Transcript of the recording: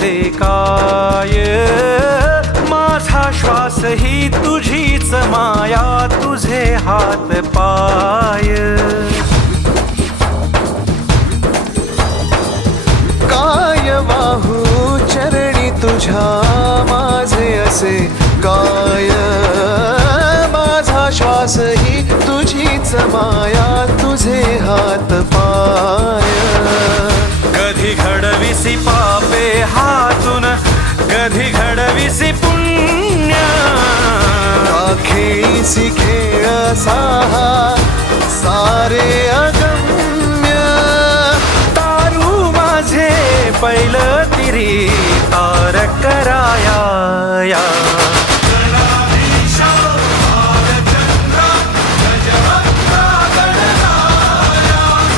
असे काय, माझा श्वास ही तुझीच माया, तुझे हात पाय. काय वाहू चरणी तुझ्या माझे असे काय, माझा श्वास ही तुझीच माया, तुझे हात पाय. कधी घडविसी पापे हातून, कधी घडविसी पुण्य, खेळीसी खेळ साहा सारे अगम्य. तारू माझे पैल तिरी